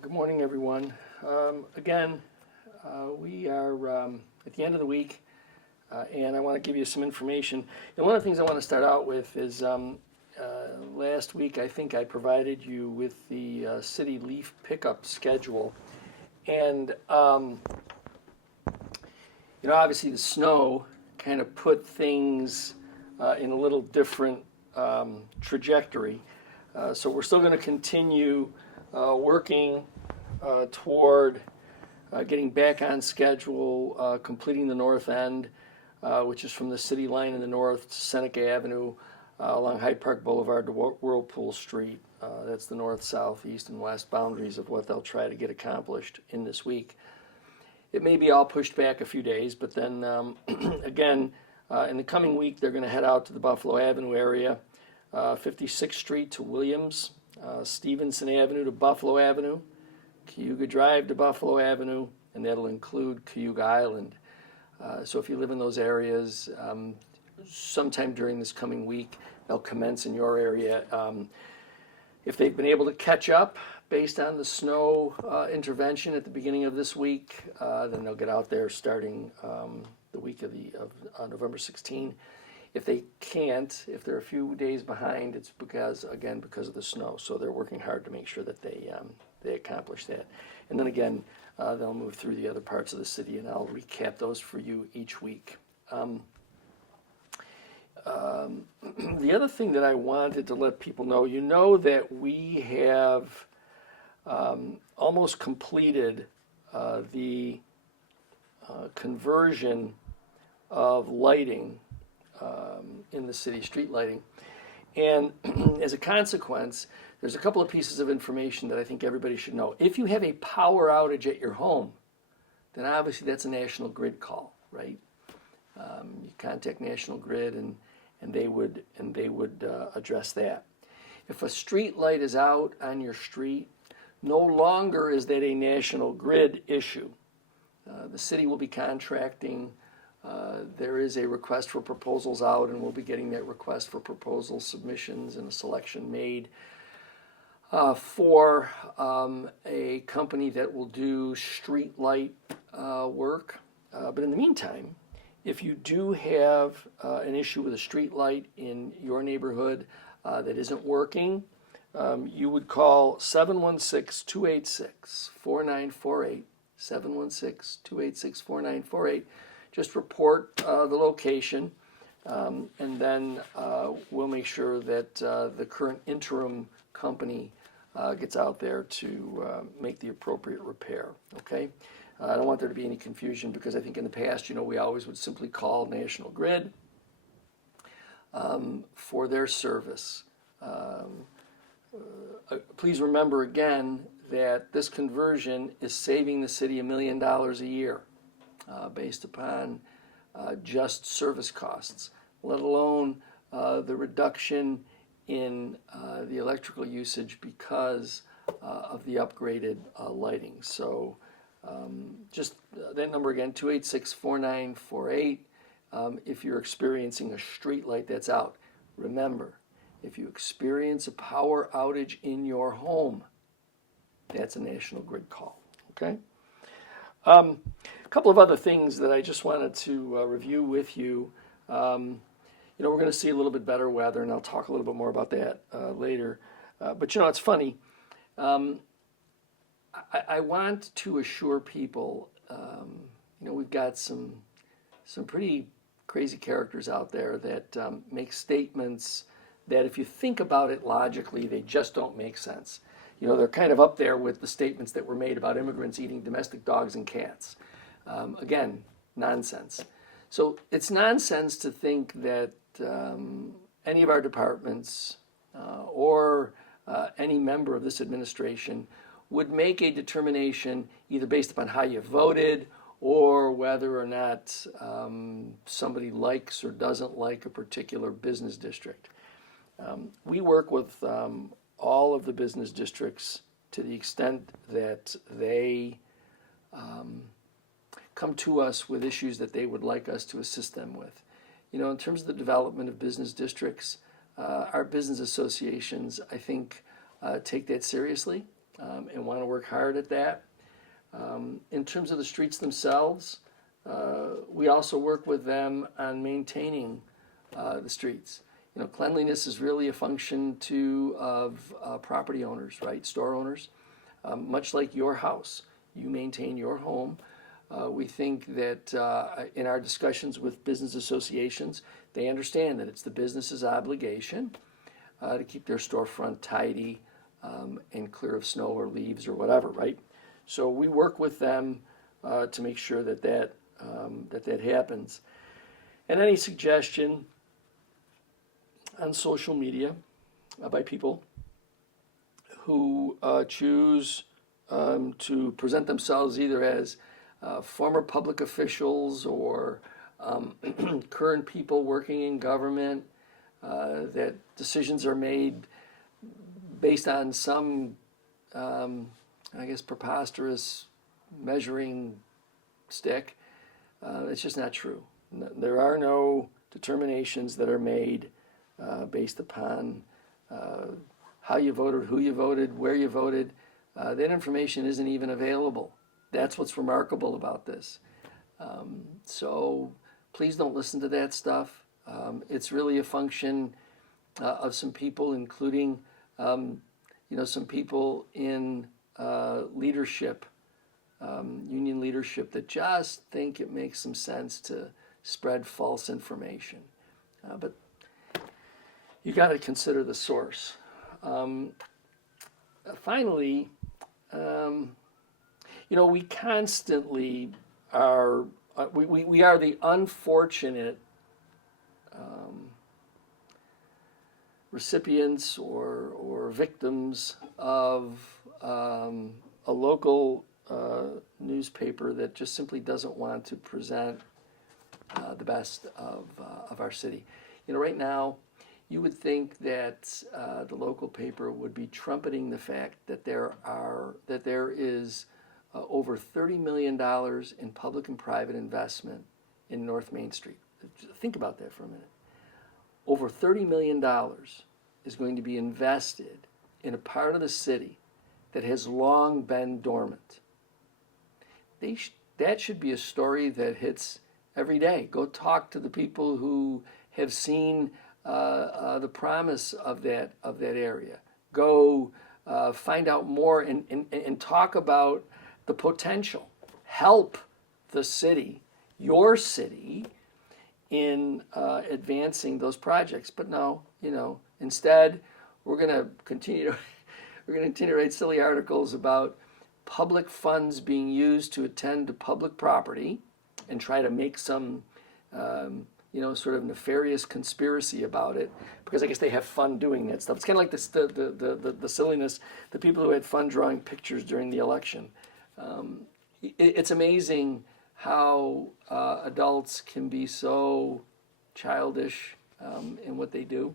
Good morning, everyone. Again, we are at the end of the week, and I want to give you some information. And one of the things I want to start out with is last week I think I provided you with the city leaf pickup schedule. And, obviously the snow kind of put things in a little different trajectory. So we're still going to continue working toward getting back on schedule, completing the north end, which is from the city line in the north to Seneca Avenue along Hyde Park Boulevard to Whirlpool Street. That's the north, south, east, and west boundaries of what they'll try to get accomplished in this week. It may be all pushed back a few days, but then again, in the coming week, they're going to head out to the Buffalo Avenue area, 56th Street to Williams, Stevenson Avenue to Buffalo Avenue, Cayuga Drive to Buffalo Avenue, and that'll include Cayuga Island. So if you live in those areas, sometime during this coming week, they'll commence in your area. If they've been able to catch up based on the snow intervention at the beginning of this week, then they'll get out there starting the week of November 16. If they can't, if they're a few days behind, it's because of the snow. So they're working hard to make sure that they accomplish that. And then again, they'll move through the other parts of the city, and I'll recap those for you each week. The other thing that I wanted to let people know, that we have almost completed the conversion of lighting in the city, street lighting. And as a consequence, there's a couple of pieces of information that I think everybody should know. If you have a power outage at your home, then obviously that's a National Grid call, right? You contact National Grid and they would address that. If a street light is out on your street, no longer is that a National Grid issue. The city will be contracting. There is a request for proposals out, and we'll be getting that request for proposal submissions and a selection made for a company that will do street light work. But in the meantime, if you do have an issue with a street light in your neighborhood that isn't working, you would call 716-286-4948, 716-286-4948. Just report the location, and then we'll make sure that the current interim company gets out there to make the appropriate repair, okay? I don't want there to be any confusion, because I think in the past, we always would simply call National Grid for their service. Please remember again that this conversion is saving the city $1 million a year based upon just service costs, let alone the reduction in the electrical usage because of the upgraded lighting. So just that number again, 286-4948, if you're experiencing a street light that's out. Remember, if you experience a power outage in your home, that's a National Grid call, okay? A couple of other things that I just wanted to review with you. We're going to see a little bit better weather, and I'll talk a little bit more about that later. But it's funny. I want to assure people, we've got some pretty crazy characters out there that make statements that if you think about it logically, they just don't make sense. They're kind of up there with the statements that were made about immigrants eating domestic dogs and cats. Again, nonsense. So it's nonsense to think that any of our departments or any member of this administration would make a determination either based upon how you voted or whether or not somebody likes or doesn't like a particular business district. We work with all of the business districts to the extent that they come to us with issues that they would like us to assist them with. In terms of the development of business districts, our business associations, I think, take that seriously. and want to work hard at that. In terms of the streets themselves, we also work with them on maintaining the streets. You know, cleanliness is really a function too of property owners, right? Store owners. Much like your house, you maintain your home. We think that in our discussions with business associations, they understand that it's the business's obligation to keep their storefront tidy and clear of snow or leaves or whatever, right? So we work with them to make sure that that happens. And any suggestion on social media by people who choose to present themselves either as former public officials or current people working in government, that decisions are made based on some, I guess, preposterous measuring stick. It's just not true. There are no determinations that are made based upon how you voted, who you voted, where you voted. That information isn't even available. That's what's remarkable about this. So please don't listen to that stuff. It's really a function of some people, including some people in leadership, union leadership, that just think it makes some sense to spread false information. But you got to consider the source. Finally, we constantly are, we are the unfortunate recipients or victims of a local newspaper that just simply doesn't want to present the best of our city. Right now, you would think that the local paper would be trumpeting the fact that there is over $30 million in public and private investment in North Main Street. Think about that for a minute. Over $30 million is going to be invested in a part of the city that has long been dormant. That should be a story that hits every day. Go talk to the people who have seen the promise of that area. Go find out more and talk about the potential. Help the city, your city, in advancing those projects. But no, instead we're going to continue to write silly articles about public funds being used to attend to public property and try to make some sort of nefarious conspiracy about it, because I guess they have fun doing that stuff. It's kind of like the silliness, the people who had fun drawing pictures during the election. It's amazing how adults can be so childish in what they do.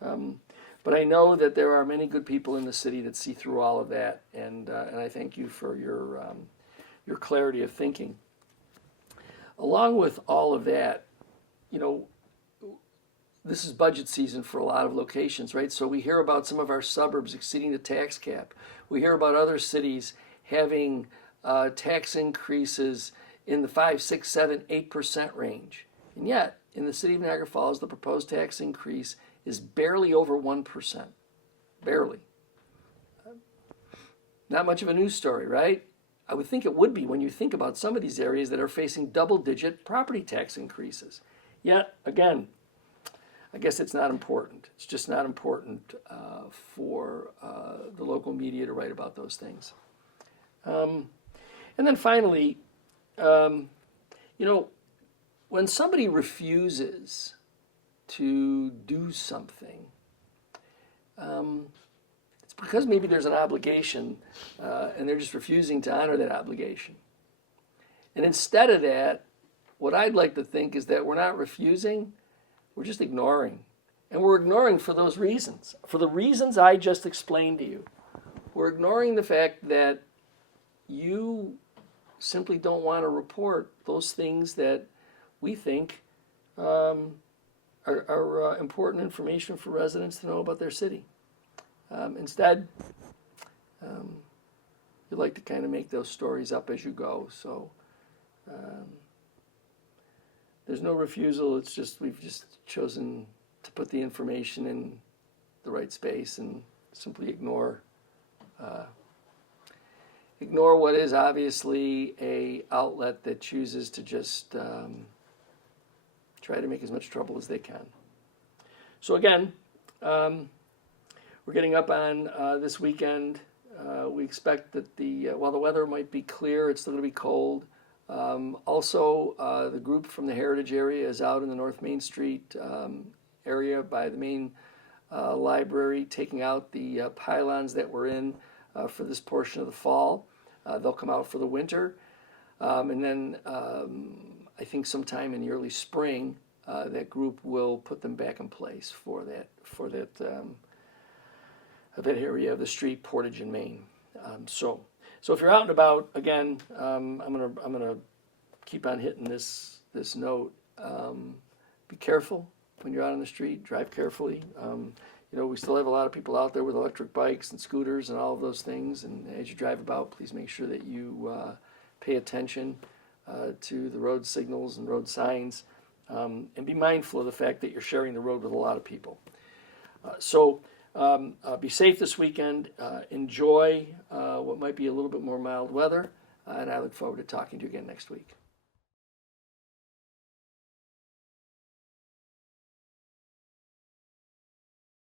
But I know that there are many good people in the city that see through all of that, and I thank you for your clarity of thinking. Along with all of that, this is budget season for a lot of locations, right? So we hear about some of our suburbs exceeding the tax cap. We hear about other cities having tax increases in the 5, 6, 7, 8% range. And yet, in the city of Niagara Falls, the proposed tax increase is barely over 1%. Barely. Not much of a news story, right? I would think it would be when you think about some of these areas that are facing double-digit property tax increases. Yet, again, I guess it's not important. It's just not important for the local media to write about those things. And then finally, when somebody refuses to do something, it's because maybe there's an obligation and they're just refusing to honor that obligation. And instead of that, what I'd like to think is that we're not refusing, we're just ignoring. And we're ignoring for those reasons. For the reasons I just explained to you. We're ignoring the fact that you simply don't want to report those things that we think are important information for residents to know about their city. Instead, you like to kind of make those stories up as you go. So there's no refusal. It's just we've just chosen to put the information in the right space and simply ignore what is obviously a outlet that chooses to just try to make as much trouble as they can. So again, we're getting up on this weekend. We expect that while the weather might be clear, it's still going to be cold. Also, the group from the Heritage area is out in the North Main Street area by the main library, taking out the pylons that were in for this portion of the fall. They'll come out for the winter. And then I think sometime in the early spring, that group will put them back in place for that area of the street, Portage and Main. So if you're out and about, again, I'm gonna keep on hitting this note. Be careful when you're out on the street. Drive carefully. We still have a lot of people out there with electric bikes and scooters and all of those things. And as you drive about, please make sure that you pay attention to the road signals and road signs, and be mindful of the fact that you're sharing the road with a lot of people. So be safe this weekend. Enjoy what might be a little bit more mild weather, and I look forward to talking to you again next week.